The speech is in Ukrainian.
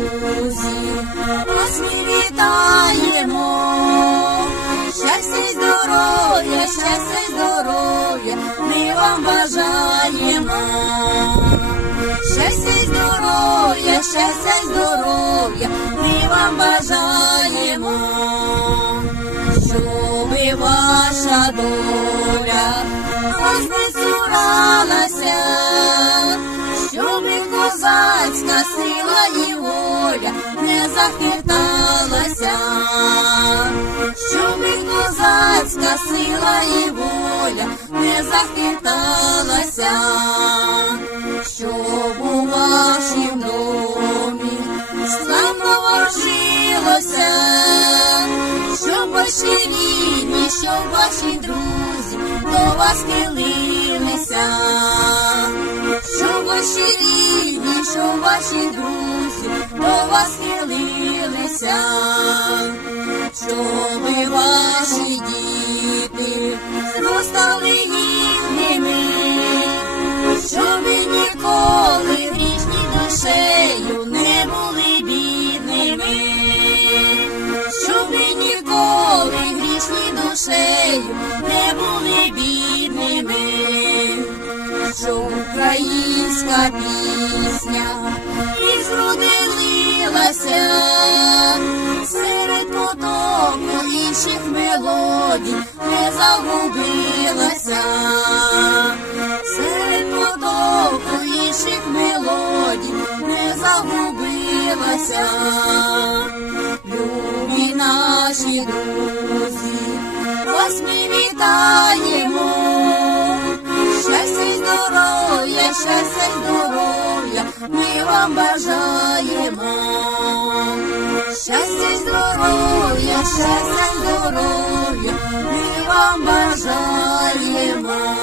друзі, ось ми вітаємо, щастя і здоров'я, щастя і здоров'я, ми вам бажаємо, щастя і здоров'я, щастя і здоров'я, ми вам бажаємо, щоб щоби ваша доля вас не цуралася козацька сила і воля не захиталася, щоби козацька сила і воля не захиталася, щоб у вашім домі славно жилося, щоб ваші рідні, щоб ваші друзі до вас хилилися, щоб ваші рідні, щоб ваші друзі до вас хилилися, щоб ваші діти зростали гідними, щоб ніколи грішні душею не були бідними, щоб ніколи грішні душею не були бідними, щоб українська пісня мелодій не загубилася, серед потоку інших мелодій не загубилася, любі наші друзі, вас ми вітаємо, щастя й здоров'я, щастя й здоров'я, ми вам бажаємо. Щастя й здоров'я, щастя й здоров'я, ми вам бажаємо.